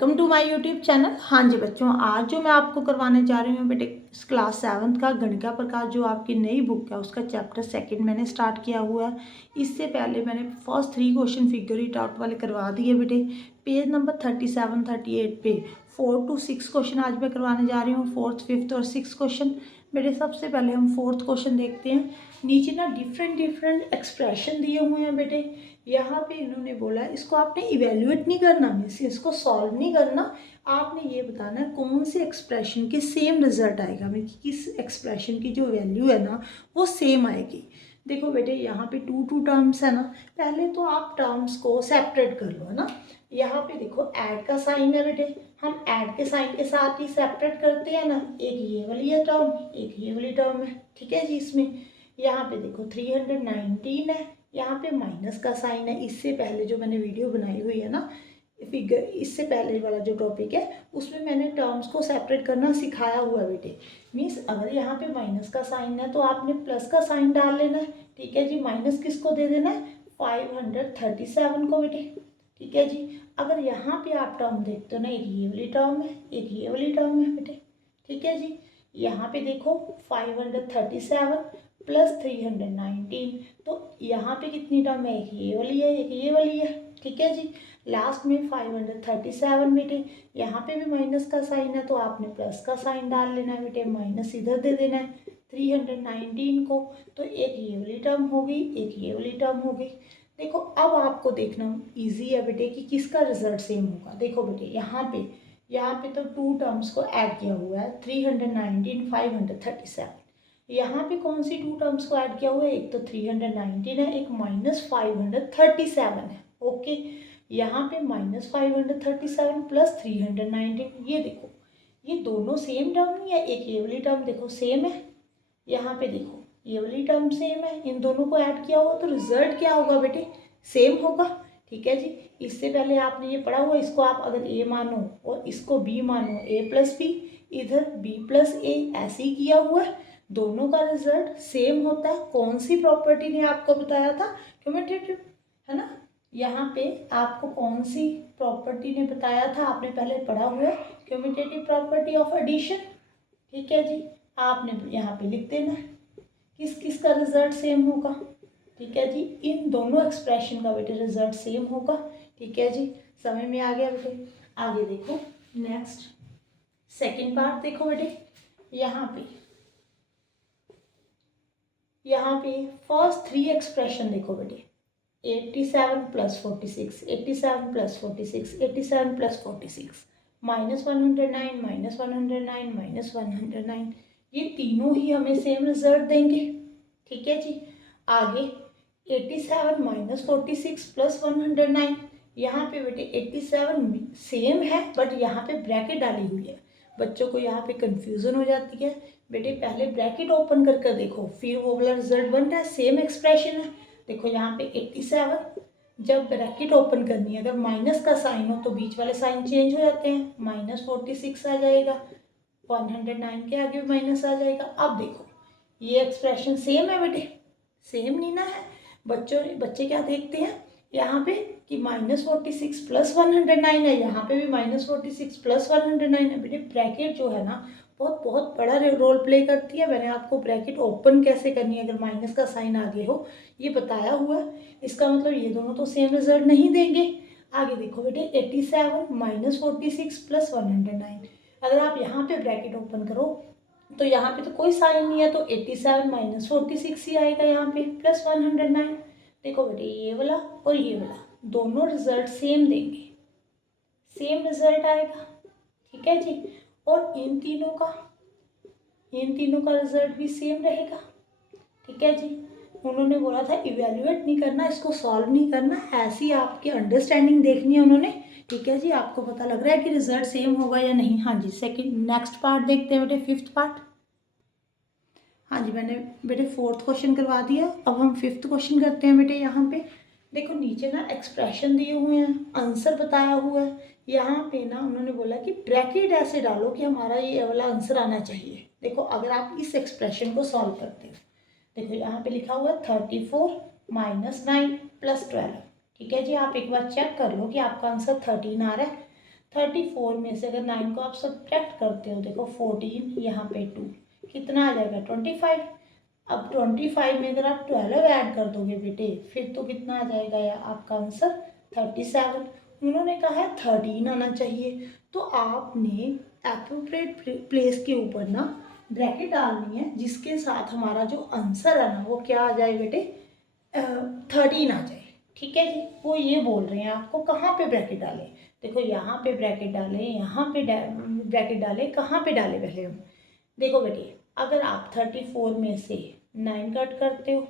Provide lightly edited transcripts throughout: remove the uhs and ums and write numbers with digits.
Welcome to my YouTube channel. हाँ जी बच्चों, आज जो मैं आपको करवाने जा रही हूँ बेटे क्लास 7 का गणिका प्रकार जो आपकी नई बुक है उसका चैप्टर 2 मैंने स्टार्ट किया हुआ है। इससे पहले मैंने first 3 question figure it out वाले करवा दिए बेटे। पेज नंबर 37 38 पे 4 to 6 क्वेश्चन आज मैं करवाने जा रही हूँ, 4th 5th और 6th क्वेश्चन। बेटे सबसे पहले हम 4th क्वेश्चन देखते हैं। नीचे ना डिफरेंट एक्सप्रेशन दिए हुए हैं बेटे। यहाँ पे इन्होंने बोला इसको आपने इवेल्युएट नहीं करना, मीन्स इसको सॉल्व नहीं करना, आपने ये बताना है कौन से एक्सप्रेशन के सेम रिजल्ट आएगा, मीन्स किस एक्सप्रेशन की जो वैल्यू है ना वो सेम आएगी। देखो बेटे यहाँ पे टू टर्म्स है ना, पहले तो आप टर्म्स को सेपरेट कर लो है ना। यहाँ पे देखो ऐड का साइन है बेटे, हम ऐड के साइन के साथ ही सेपरेट करते हैं ना, एक ये वाली है टर्म, एक ये वाली टर्म है, ठीक है जी। इसमें यहाँ पे देखो 319 है, यहाँ पे माइनस का साइन है। इससे पहले जो मैंने वीडियो बनाई हुई है ना फिगर, इससे पहले वाला जो टॉपिक है उसमें मैंने टर्म्स को सेपरेट करना सिखाया हुआ है बेटे। मीन्स अगर यहाँ पे माइनस का साइन है तो आपने प्लस का साइन डाल लेना है, ठीक है जी। माइनस किसको दे देना है, 537 को बेटे, ठीक है जी। अगर यहाँ पे आप टर्म देखते हो ना, एक ये वाली टर्म है, एक ये वाली टर्म है बेटे, ठीक है जी। यहाँ पे देखो 537 प्लस 319, तो यहाँ पे कितनी टर्म है, एक ये वाली है, एक ये वाली है, ठीक है जी। लास्ट में 537 बेटे, यहाँ पे भी माइनस का साइन है तो आपने प्लस का साइन डाल लेना है बेटे, माइनस इधर दे देना है 319 को, तो एक ये वाली टर्म हो गई, एक ये वाली टर्म हो गई। देखो अब आपको देखना इजी है बेटे कि किसका रिजल्ट सेम होगा। देखो बेटे यहाँ पे तो टू टर्म्स को ऐड किया हुआ है, 319 537। यहाँ पे कौन सी टू टर्म्स को ऐड किया हुआ है, एक तो 319 है, एक माइनस 537 है, ओके। यहाँ पे माइनस 537 प्लस 319, ये देखो ये दोनों सेम टर्म नहीं है, एक ये वाली टर्म देखो सेम है, यहाँ पे देखो ये वाली टर्म सेम है, इन दोनों को ऐड किया हुआ तो रिजल्ट क्या होगा बेटे, सेम होगा, ठीक है जी। इससे पहले आपने ये पढ़ा हुआ, इसको आप अगर ए मानो और इसको बी मानो, ए प्लस बी, इधर बी प्लस ए, ऐसे ही किया हुआ है, दोनों का रिजल्ट सेम होता है। कौन सी प्रॉपर्टी ने आपको बताया था, क्यूमुलेटिव है ना। यहाँ पे आपको कौन सी प्रॉपर्टी ने बताया था, आपने पहले पढ़ा हुआ है, क्यूमुलेटिव प्रॉपर्टी ऑफ एडिशन, ठीक है जी। आपने यहाँ पे लिख देना है किस किस का रिजल्ट सेम होगा, ठीक है जी। इन दोनों एक्सप्रेशन का बेटे रिजल्ट सेम होगा, ठीक है जी। समझ में आ गया बेटे। आगे देखो नेक्स्ट सेकंड पार्ट देखो बेटे। यहाँ पे फर्स्ट 3 एक्सप्रेशन देखो बेटे, 87 प्लस 46, 87 प्लस 46, 87 प्लस 46, -109, -109, -109, ये तीनों ही हमें सेम रिजल्ट देंगे, ठीक है जी। आगे 87 माइनस 46 प्लस 109, यहाँ पे बेटे 87 सेम है बट यहाँ पे ब्रैकेट डाली हुई है, बच्चों को यहाँ पे कंफ्यूजन हो जाती है। बेटे पहले ब्रैकेट ओपन करके देखो फिर वो वाला रिजल्ट बन रहा है, सेम एक्सप्रेशन है। देखो यहाँ पे 87, जब ब्रैकेट ओपन करनी है अगर माइनस का साइन हो तो बीच वाले साइन चेंज हो जाते हैं, -46 आ जाएगा, 109 के आगे भी माइनस आ जाएगा। अब देखो ये एक्सप्रेशन सेम है बेटे, सेम नहीं ना है। बच्चे क्या देखते हैं यहाँ पे कि -46 प्लस 109 है, यहाँ पे भी -46 प्लस 109 है। बेटे ब्रैकेट जो है ना बहुत बहुत बड़ा रोल प्ले करती है। मैंने आपको ब्रैकेट ओपन कैसे करनी है अगर माइनस का साइन आगे हो ये बताया हुआ है। इसका मतलब ये दोनों तो सेम रिजल्ट नहीं देंगे। आगे देखो बेटे 87 माइनस 46 प्लस 109, अगर आप यहाँ पे ब्रैकेट ओपन करो तो यहाँ पे तो कोई साइन नहीं है तो 87 माइनस 46 ही आएगा यहाँ पे, प्लस 109। देखो बेटे ये वाला और ये वाला दोनों रिजल्ट सेम देंगे, सेम रिजल्ट आएगा, ठीक है जी। और इन तीनों का रिजल्ट भी सेम रहेगा, ठीक है जी। उन्होंने बोला था इवेल्युएट नहीं करना, इसको सॉल्व नहीं करना, ऐसी आपकी अंडरस्टैंडिंग देखनी है उन्होंने, ठीक है जी। आपको पता लग रहा है कि रिजल्ट सेम होगा या नहीं। हाँ जी सेकंड नेक्स्ट पार्ट देखते हैं बेटे, 5th पार्ट। हाँ जी मैंने बेटे 4th क्वेश्चन करवा दिया, अब हम 5th क्वेश्चन करते हैं बेटे। यहाँ पे देखो नीचे ना एक्सप्रेशन दिए हुए हैं, आंसर बताया हुआ है। यहाँ पे ना उन्होंने बोला कि ब्रैकेट ऐसे डालो कि हमारा ये वाला आंसर आना चाहिए। देखो अगर आप इस एक्सप्रेशन को सॉल्व करते हो, देखो यहाँ पे लिखा हुआ है 34 माइनस 9 प्लस 12, ठीक है जी। आप एक बार चेक कर लो कि आपका आंसर 13 आ रहा है। 34 में से अगर 9 को आप सब्ट्रैक्ट करते हो, देखो 14 यहाँ पे 2, कितना आ जाएगा 25। अब 25 में अगर आप 12 ऐड कर दोगे बेटे, फिर तो कितना आ जाएगा या आपका आंसर 37। उन्होंने कहा है 13 आना चाहिए, तो आपने एप्रोप्रिएट प्लेस के ऊपर ना ब्रैकेट डालनी है, जिसके साथ हमारा जो आंसर है ना वो क्या आ जाए बेटे, 13 आ जाए। ठीक है जी, वो ये बोल रहे हैं आपको कहाँ पे ब्रैकेट डालें। देखो यहाँ पे ब्रैकेट डालें, यहाँ पे ब्रैकेट डालें, कहाँ पे डालें पहले हम। देखो बेटे, अगर आप 34 में से 9 कट करते हो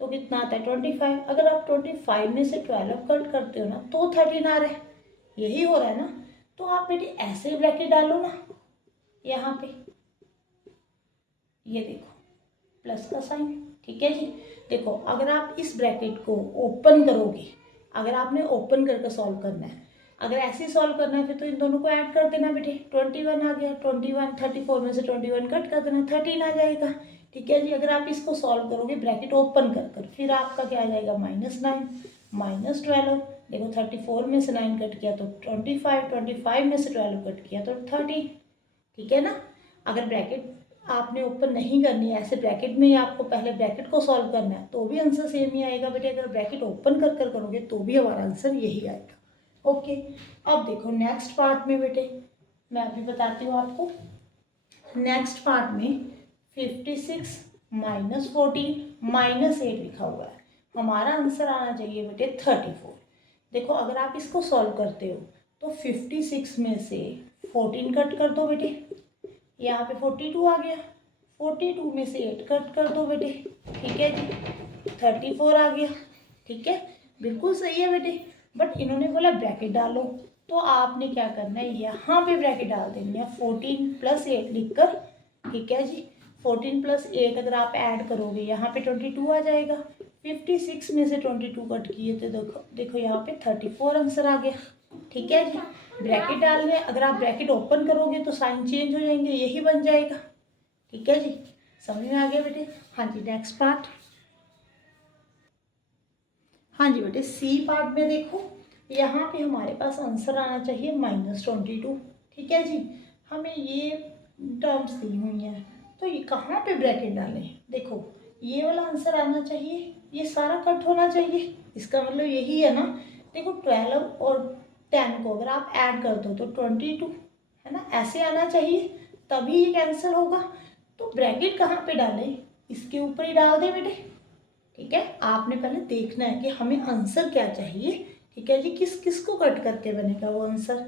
तो कितना आता है 25। अगर आप 25 में से 12 कट करते हो ना तो 13 आ रहा है, यही हो रहा है ना। तो आप बेटे ऐसे ब्रैकेट डालो ना, यहाँ पे ये देखो प्लस का साइन। ठीक है जी, देखो अगर आप इस ब्रैकेट को ओपन करोगे, अगर आपने ओपन करके सॉल्व करना है, अगर ऐसे ही सॉल्व करना है फिर तो इन दोनों को ऐड कर देना बेटे। 21 आ गया, 21 34 में से 21 कट कर देना, 13 आ जाएगा। ठीक है जी, अगर आप इसको सॉल्व करोगे ब्रैकेट ओपन कर फिर आपका क्या आ जाएगा -9 -12। देखो 34 में से 9 कट किया तो 25, 25 में से 12 कट किया तो 30। ठीक है ना। अगर ब्रैकेट आपने ओपन नहीं करनी है, ऐसे ब्रैकेट में ही आपको पहले ब्रैकेट को सॉल्व करना है तो भी आंसर सेम ही आएगा बेटे। अगर ब्रैकेट ओपन कर करोगे तो भी हमारा आंसर यही आएगा। ओके, अब देखो नेक्स्ट पार्ट में बेटे, मैं अभी बताती हूँ आपको। नेक्स्ट पार्ट में 56 -14 -8 लिखा हुआ है, हमारा आंसर आना चाहिए बेटे 34। देखो अगर आप इसको सॉल्व करते हो तो 56 में से 14 कट कर दो बेटे, यहाँ पे 42 आ गया। 42 में से 8 कट कर दो बेटे, ठीक है जी, 34 आ गया। ठीक है, बिल्कुल सही है बेटे। बट इन्होंने बोला ब्रैकेट डालो, तो आपने क्या करना है, यहाँ पे ब्रैकेट डाल देनी है 14 + 8 लिख कर। ठीक है जी, 14 + 8 अगर आप ऐड करोगे यहाँ पे 22 आ जाएगा। 56 में से 22 कट किए तो देखो देखो यहाँ पे 34 आंसर आ गया। ठीक है जी, ब्रैकेट डालने, अगर आप ब्रैकेट ओपन करोगे तो साइन चेंज हो जाएंगे, यही बन जाएगा। ठीक है जी, समझ में आ गया बेटे। हाँ जी, नेक्स्ट पार्ट। हाँ जी बेटे, सी पार्ट में देखो, यहाँ पे हमारे पास आंसर आना चाहिए -22। ठीक है जी, हमें ये टर्म्स दी हुई हैं, तो ये कहाँ पे ब्रैकेट डालें। देखो ये वाला आंसर आना चाहिए, ये सारा कट होना चाहिए, इसका मतलब यही है ना। देखो 12 और 10 को अगर आप ऐड कर दो तो 22 है ना, ऐसे आना चाहिए, तभी ये कैंसिल होगा। तो ब्रैकेट कहाँ पे डालें, इसके ऊपर ही डाल दें बेटे। ठीक है, आपने पहले देखना है कि हमें आंसर क्या चाहिए। ठीक है जी, किस किस को कट करके बनेगा वो आंसर।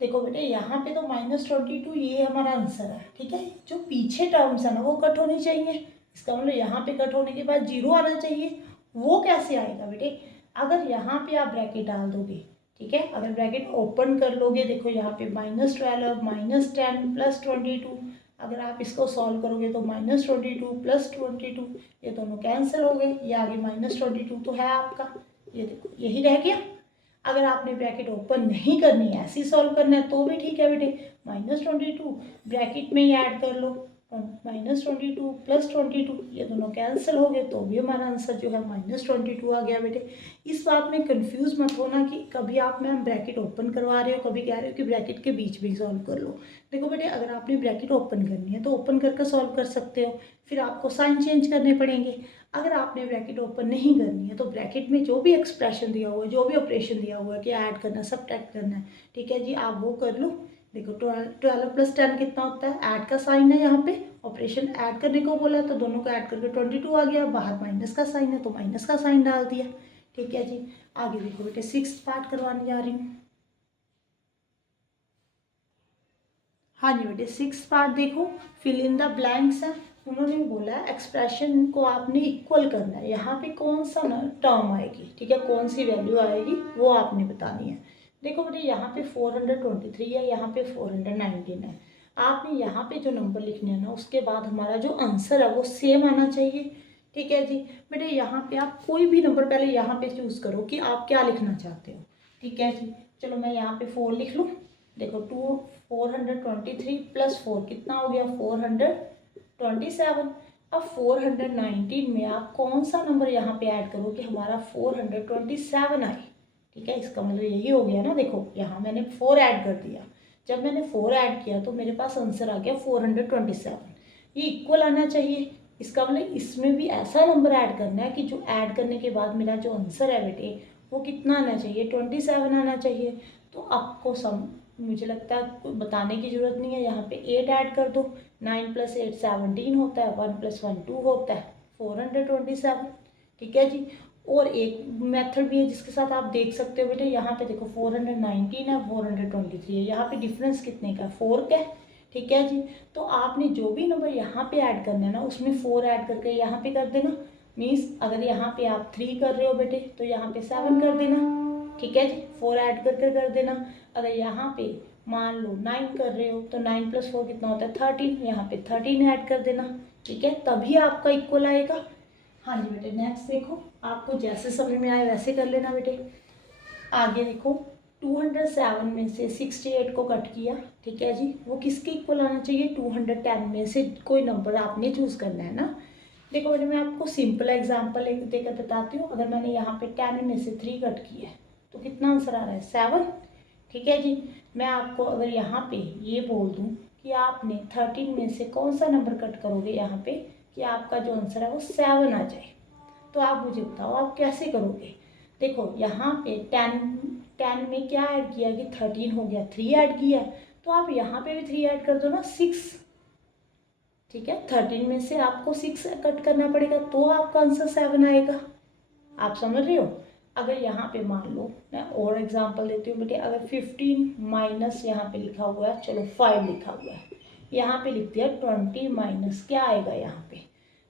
देखो बेटे यहाँ पे तो -22 ये हमारा आंसर है। ठीक है, जो पीछे टर्म्स है ना वो कट होनी चाहिए, इसका मतलब यहाँ पे कट होने के बाद 0 आना चाहिए। वो कैसे आएगा बेटे, अगर यहाँ पे आप ब्रैकेट डाल दोगे। ठीक है, अगर ब्रैकेट ओपन कर लोगे, देखो यहाँ पे -12 -10 + 22, अगर आप इसको सॉल्व करोगे तो -22 + 22, ये दोनों कैंसिल हो गए, ये आगे -22 तो है आपका, ये देखो यही रह गया। अगर आपने ब्रैकेट ओपन नहीं करनी है, ऐसे ही सॉल्व करना है तो भी ठीक है बेटे, -22 ब्रैकेट में ही ऐड कर लो, -22 + 22, ये दोनों कैंसिल हो गए तो भी हमारा आंसर जो है -22 आ गया बेटे। इस बात में कंफ्यूज मत होना कि कभी आप मैम ब्रैकेट ओपन करवा रहे हो, कभी कह रहे हो कि ब्रैकेट के बीच में ही सॉल्व कर लो। देखो बेटे, अगर आपने ब्रैकेट ओपन करनी है तो ओपन करके सॉल्व कर सकते हो, फिर आपको साइन चेंज करने पड़ेंगे। अगर आपने ब्रैकेट ओपन नहीं करनी है तो ब्रैकेट में जो भी एक्सप्रेशन दिया हुआ है, जो भी ऑपरेशन दिया हुआ है कि ऐड करना है, सब्ट्रैक्ट करना है, ठीक है जी, आप वो कर लो। देखो 12 + 10 कितना होता है, ऐड का साइन है, यहाँ पे ऑपरेशन ऐड करने को बोला है तो दोनों को ऐड करके 22 आ गया, बाहर माइनस का साइन है तो माइनस का साइन डाल दिया। ठीक है जी, आगे देखो बेटे 6th पार्ट करवाने जा रही हूँ। हाँ जी बेटे, 6th पार्ट देखो, फिल इन द ब्लैंक्स है। उन्होंने बोला है एक्सप्रेशन को आपने इक्वल करना है, यहाँ पे कौन सा ना टर्म आएगी, ठीक है, कौन सी वैल्यू आएगी वो आपने बतानी है। देखो बेटे यहाँ पे 423 है, यहाँ पे 419 है। आपने यहाँ पे जो नंबर लिखने हैं ना उसके बाद हमारा जो आंसर है वो सेम आना चाहिए। ठीक है जी, बेटे यहाँ पे आप कोई भी नंबर पहले यहाँ पे चूज़ करो कि आप क्या लिखना चाहते हो। ठीक है जी, चलो मैं यहाँ पे 4 लिख लूँ। देखो 423 + 4 कितना हो गया 427। अब 419 में आप कौन सा नंबर यहाँ पे ऐड करो कि हमारा 427 आए। ठीक है, इसका मतलब यही हो गया ना। देखो यहाँ मैंने 4 ऐड कर दिया, जब मैंने 4 ऐड किया तो मेरे पास आंसर आ गया 427। ये इक्वल आना चाहिए। इसका मतलब इसमें भी ऐसा नंबर ऐड करना है कि जो ऐड करने के बाद मेरा जो आंसर है बेटे वो कितना आना चाहिए, 27 आना चाहिए। तो आपको मुझे लगता है बताने की ज़रूरत नहीं है, यहाँ पे 8 ऐड कर दो। 9 + 8 17 होता है, 1 + 1 2 होता है, 427। ठीक है जी। और एक मेथड भी है जिसके साथ आप देख सकते हो बेटे, यहाँ पे देखो 419 है, 423 है, यहाँ पे डिफरेंस कितने का है, 4 का है। ठीक है जी। तो आपने जो भी नंबर यहाँ पे ऐड करना है ना उसमें 4 ऐड करके यहाँ पे कर देना। मीन्स अगर यहाँ पे आप 3 कर रहे हो बेटे तो यहाँ पे 7 कर देना। ठीक है जी, 4 ऐड करके कर देना। अगर यहाँ पे मान लो 9 कर रहे हो तो 9 + 4 कितना होता है 13, यहाँ पे 13 ऐड कर देना। ठीक है, तभी आपका इक्वल आएगा। हाँ जी बेटे, नेक्स्ट देखो, आपको जैसे समझ में आए वैसे कर लेना बेटे। आगे देखो 207 में से 68 को कट किया। ठीक है जी, वो किसके इक्वल आना चाहिए, 210 में से कोई नंबर आपने चूज़ करना है ना। देखो बेटे, मैं आपको सिंपल एग्जांपल देकर बताती हूँ। अगर मैंने यहाँ पे 10 में से 3 कट किया है तो कितना आंसर आ रहा है 7। ठीक है जी। मैं आपको अगर यहाँ पे ये बोल दूँ कि आपने 13 में से कौन सा नंबर कट करोगे यहाँ पे कि आपका जो आंसर है वो 7 आ जाए, तो आप मुझे बताओ आप कैसे करोगे। देखो यहाँ पे 10 में क्या ऐड किया कि 13 हो गया, 3 ऐड किया, तो आप यहाँ पे भी 3 ऐड कर दो ना, 6। ठीक है, 13 में से आपको 6 कट करना पड़ेगा तो आपका आंसर 7 आएगा। आप समझ रहे हो। अगर यहाँ पे मान लो, मैं और एग्जांपल देती हूँ बेटे, अगर 15 माइनस यहाँ पे लिखा हुआ है, चलो 5 लिखा हुआ है, यहाँ पे लिख दिया 20 माइनस क्या आएगा यहाँ पे।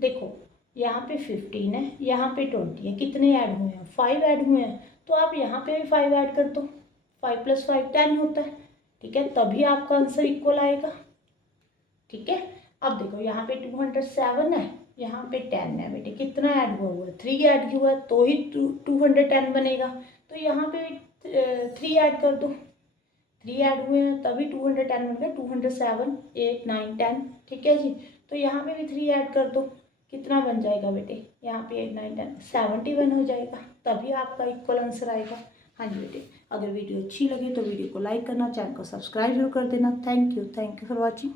देखो यहाँ पे 15 है, यहाँ पे 20 है, कितने ऐड हुए हैं 5 ऐड हुए हैं, तो आप यहाँ पे भी 5 ऐड कर दो। 5 + 5 10 होता है। ठीक है, तभी आपका आंसर इक्वल आएगा। ठीक है, अब देखो यहाँ पे 207 है, यहाँ पे 10 है बेटे, कितना ऐड हुआ है 3 ऐड हुआ है तो ही 210 बनेगा। तो यहाँ पे 3 ऐड कर दो, 3 ऐड हुए हैं तभी 210 बन गया, 207 8 9 10। ठीक है जी। तो यहाँ पे भी 3 ऐड कर दो, कितना बन जाएगा बेटे, यहाँ पे 8 9 10 71 हो जाएगा, तभी आपका इक्वल आंसर आएगा। हाँ जी बेटे, अगर वीडियो अच्छी लगे तो वीडियो को लाइक करना, चैनल को सब्सक्राइब जरूर कर देना। Thank you for watching.